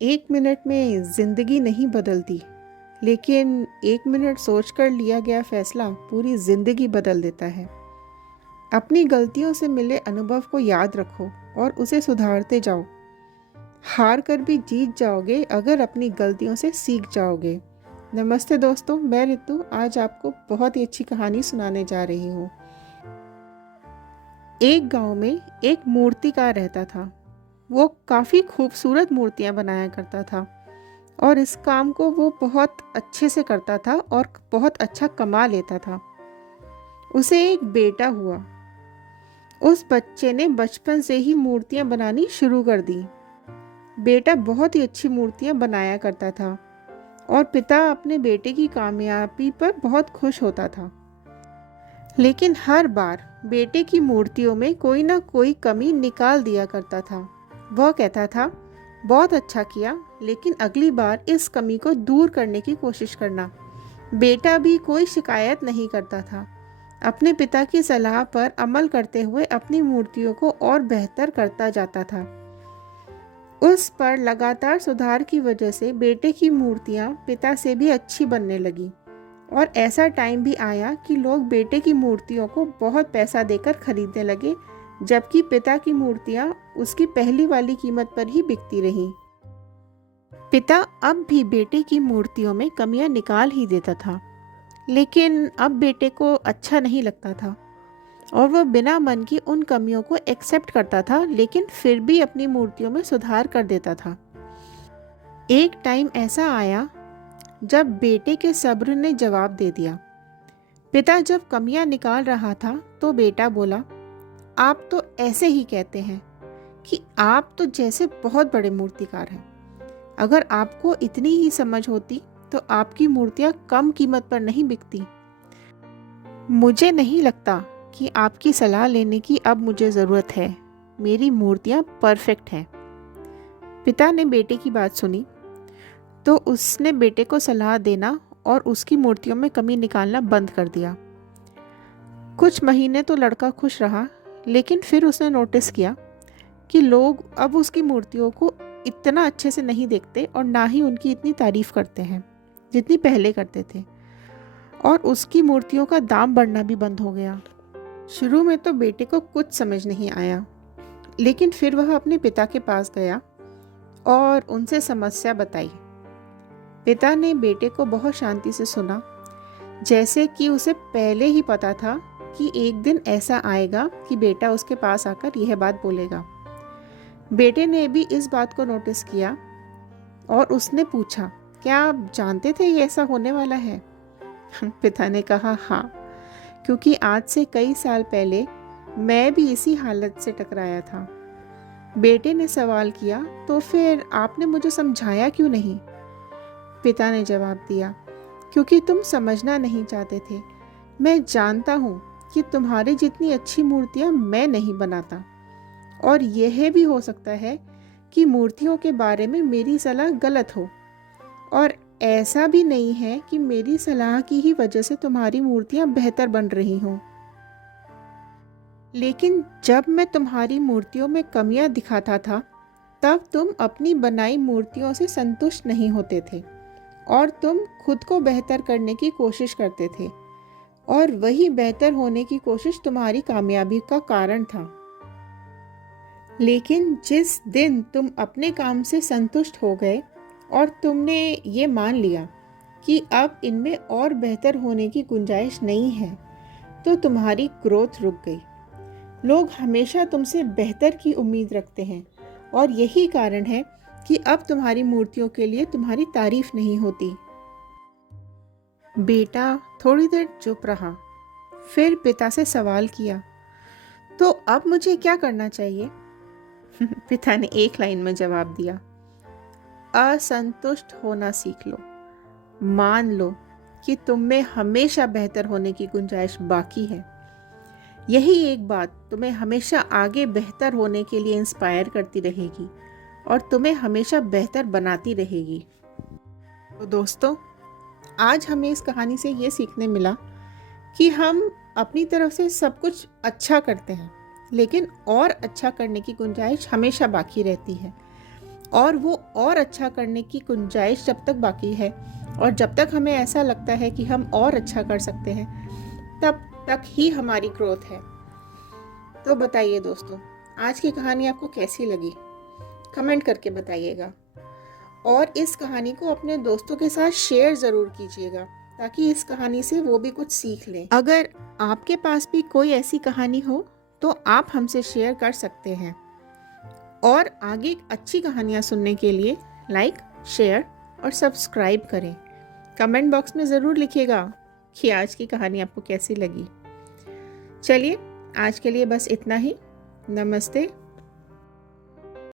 एक मिनट में जिंदगी नहीं बदलती, लेकिन एक मिनट सोचकर लिया गया फैसला पूरी जिंदगी बदल देता है। अपनी गलतियों से मिले अनुभव को याद रखो और उसे सुधारते जाओ। हार कर भी जीत जाओगे अगर अपनी गलतियों से सीख जाओगे। नमस्ते दोस्तों, मैं रितु आज आपको बहुत ही अच्छी कहानी सुनाने जा रही हूँ। एक गांव में एक मूर्तिकार रहता था। वो काफ़ी खूबसूरत मूर्तियाँ बनाया करता था और इस काम को वो बहुत अच्छे से करता था और बहुत अच्छा कमा लेता था। उसे एक बेटा हुआ। उस बच्चे ने बचपन से ही मूर्तियाँ बनानी शुरू कर दी। बेटा बहुत ही अच्छी मूर्तियाँ बनाया करता था और पिता अपने बेटे की कामयाबी पर बहुत खुश होता था। लेकिन हर बार बेटे की मूर्तियों में कोई ना कोई कमी निकाल दिया करता था। वह कहता था, बहुत अच्छा किया, लेकिन अगली बार इस कमी को दूर करने की कोशिश करना। बेटा भी कोई शिकायत नहीं करता था। अपने पिता की सलाह पर अमल करते हुए अपनी मूर्तियों को और बेहतर करता जाता था। उस पर लगातार सुधार की वजह से बेटे की मूर्तियाँ पिता से भी अच्छी बनने लगी और ऐसा टाइम भी आया कि लोग बेटे की मूर्तियों को बहुत पैसा देकर खरीदने लगे, जबकि पिता की मूर्तियाँ उसकी पहली वाली कीमत पर ही बिकती रहीं। पिता अब भी बेटे की मूर्तियों में कमियां निकाल ही देता था, लेकिन अब बेटे को अच्छा नहीं लगता था और वह बिना मन की उन कमियों को एक्सेप्ट करता था, लेकिन फिर भी अपनी मूर्तियों में सुधार कर देता था। एक टाइम ऐसा आया जब बेटे के सब्र ने जवाब दे दिया। पिता जब कमियां निकाल रहा था तो बेटा बोला, आप तो ऐसे ही कहते हैं कि आप तो जैसे बहुत बड़े मूर्तिकार हैं। अगर आपको इतनी ही समझ होती तो आपकी मूर्तियां कम कीमत पर नहीं बिकती। मुझे नहीं लगता कि आपकी सलाह लेने की अब मुझे ज़रूरत है। मेरी मूर्तियां परफेक्ट हैं। पिता ने बेटे की बात सुनी तो उसने बेटे को सलाह देना और उसकी मूर्तियों में कमी निकालना बंद कर दिया। कुछ महीने तो लड़का खुश रहा, लेकिन फिर उसने नोटिस किया कि लोग अब उसकी मूर्तियों को इतना अच्छे से नहीं देखते और ना ही उनकी इतनी तारीफ करते हैं जितनी पहले करते थे, और उसकी मूर्तियों का दाम बढ़ना भी बंद हो गया। शुरू में तो बेटे को कुछ समझ नहीं आया, लेकिन फिर वह अपने पिता के पास गया और उनसे समस्या बताई। पिता ने बेटे को बहुत शांति से सुना, जैसे कि उसे पहले ही पता था कि एक दिन ऐसा आएगा कि बेटा उसके पास आकर यह बात बोलेगा। बेटे ने भी इस बात को नोटिस किया और उसने पूछा, क्या आप जानते थे ये ऐसा होने वाला है? पिता ने कहा, हाँ, क्योंकि आज से कई साल पहले मैं भी इसी हालत से टकराया था। बेटे ने सवाल किया, तो फिर आपने मुझे समझाया क्यों नहीं? पिता ने जवाब दिया, क्योंकि तुम समझना नहीं चाहते थे। मैं जानता हूँ कि तुम्हारी जितनी अच्छी मूर्तियाँ मैं नहीं बनाता, और यह भी हो सकता है कि मूर्तियों के बारे में मेरी सलाह गलत हो, और ऐसा भी नहीं है कि मेरी सलाह की ही वजह से तुम्हारी मूर्तियां बेहतर बन रही हों। लेकिन जब मैं तुम्हारी मूर्तियों में कमियां दिखाता था, तब तुम अपनी बनाई मूर्तियों से संतुष्ट नहीं होते थे और तुम खुद को बेहतर करने की कोशिश करते थे, और वही बेहतर होने की कोशिश तुम्हारी कामयाबी का कारण था। लेकिन जिस दिन तुम अपने काम से संतुष्ट हो गए और तुमने ये मान लिया कि अब इनमें और बेहतर होने की गुंजाइश नहीं है, तो तुम्हारी ग्रोथ रुक गई। लोग हमेशा तुमसे बेहतर की उम्मीद रखते हैं, और यही कारण है कि अब तुम्हारी मूर्तियों के लिए तुम्हारी तारीफ नहीं होती। बेटा थोड़ी देर चुप रहा, फिर पिता से सवाल किया, तो अब मुझे क्या करना चाहिए? पिता ने एक लाइन में जवाब दिया, असंतुष्ट होना सीख लो। मान लो कि तुम में हमेशा बेहतर होने की गुंजाइश बाकी है। यही एक बात तुम्हें हमेशा आगे बेहतर होने के लिए इंस्पायर करती रहेगी और तुम्हें हमेशा बेहतर बनाती रहेगी। तो दोस्तों, आज हमें इस कहानी से ये सीखने मिला कि हम अपनी तरफ से सब कुछ अच्छा करते हैं, लेकिन और अच्छा करने की गुंजाइश हमेशा बाकी रहती है। और वो और अच्छा करने की गुंजाइश जब तक बाकी है और जब तक हमें ऐसा लगता है कि हम और अच्छा कर सकते हैं, तब तक ही हमारी ग्रोथ है। तो बताइए दोस्तों, आज की कहानी आपको कैसी लगी? कमेंट करके बताइएगा और इस कहानी को अपने दोस्तों के साथ शेयर ज़रूर कीजिएगा ताकि इस कहानी से वो भी कुछ सीख लें। अगर आपके पास भी कोई ऐसी कहानी हो तो आप हमसे शेयर कर सकते हैं। और आगे अच्छी कहानियाँ सुनने के लिए लाइक, शेयर और सब्सक्राइब करें। कमेंट बॉक्स में ज़रूर लिखिएगा कि आज की कहानी आपको कैसी लगी। चलिए, आज के लिए बस इतना ही। नमस्ते।